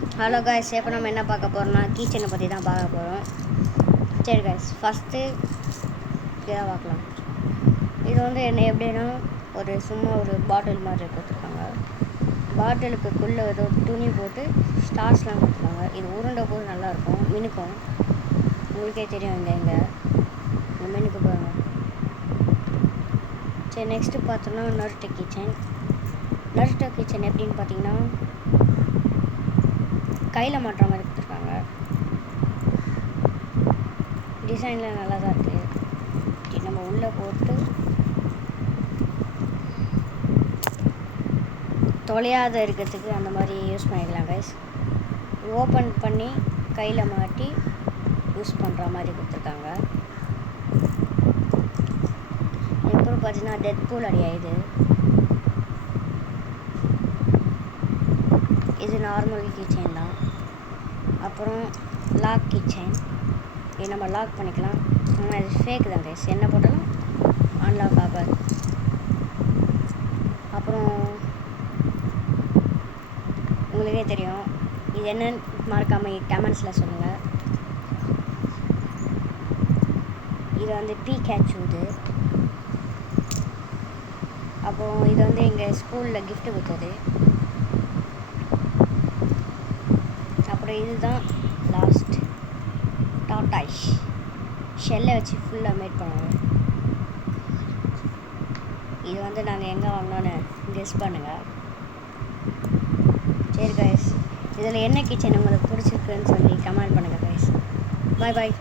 Hello guys, இப்போ நம்ம என்ன பார்க்க போகிறோம்னா கீச்சனை பற்றி தான் பார்க்க போகிறோம். சரி காய்ஸ், ஃபஸ்ட்டு இதாக பார்க்கலாம். இது வந்து என்ன எப்படின்னா சும்மா ஒரு பாட்டில் மாதிரி கொடுத்துருக்காங்க. பாட்டிலுக்குள்ளே ஏதோ துணி போட்டு ஸ்டார்ஸ்லாம் கொடுத்துருக்காங்க. இது உருண்டை போது நல்லாயிருக்கும், மினுக்கும். உங்களுக்கே தெரியும் இந்த மினுக்கு பாருங்கள். சரி, நெக்ஸ்ட்டு பார்த்தோன்னா நருட்டோ கிச்சன். நருட்டோ கிச்சன் எப்படின்னு பார்த்தீங்கன்னா கையில் மாட்டுற மாதிரி கொடுத்துருக்காங்க. டிசைனில் நல்லா தான் இருக்குது. நம்ம உள்ளே போட்டு தொலையாத இருக்கிறதுக்கு அந்த மாதிரி யூஸ் பண்ணிக்கலாம் கைஸ். ஓப்பன் பண்ணி கையில் மாட்டி யூஸ் பண்ணுற மாதிரி கொடுத்துருக்காங்க. அப்புறம் பார்த்தீங்கன்னா டெட்பூல் அடியா இது நார்மல் கிச்சன் தான். அப்புறம் லாக் கிச்சன், இது நம்ம லாக் பண்ணிக்கலாம். ஆனால் இது ஃபேக் தான் கைஸ், என்ன போட்டாலும் அன்லாக் ஆகாது. அப்புறம் உங்களுக்கே தெரியும் இது என்னன்னு மறக்காமல் கமெண்ட்ஸில் சொல்லுங்கள். இது வந்து பீகாச்சு. அப்புறம் இது வந்து எங்கள் ஸ்கூலில் கிஃப்ட்டு கொடுத்தது. அப்புறம் இதுதான் லாஸ்ட் டாட்டாஷ் ஷெல்லை வச்சு ஃபுல்லாக மேட் பண்ணுவோம். இது வந்து நாங்கள் எங்கே வாங்கினோன்னு கெஸ் பண்ணுங்கள். சரி கைஸ், இதில் என்ன கிச்சன் உங்களுக்கு பிடிச்சிருக்குன்னு சொல்லி கமெண்ட் பண்ணுங்கள் கைஸ். பாய் பாய்.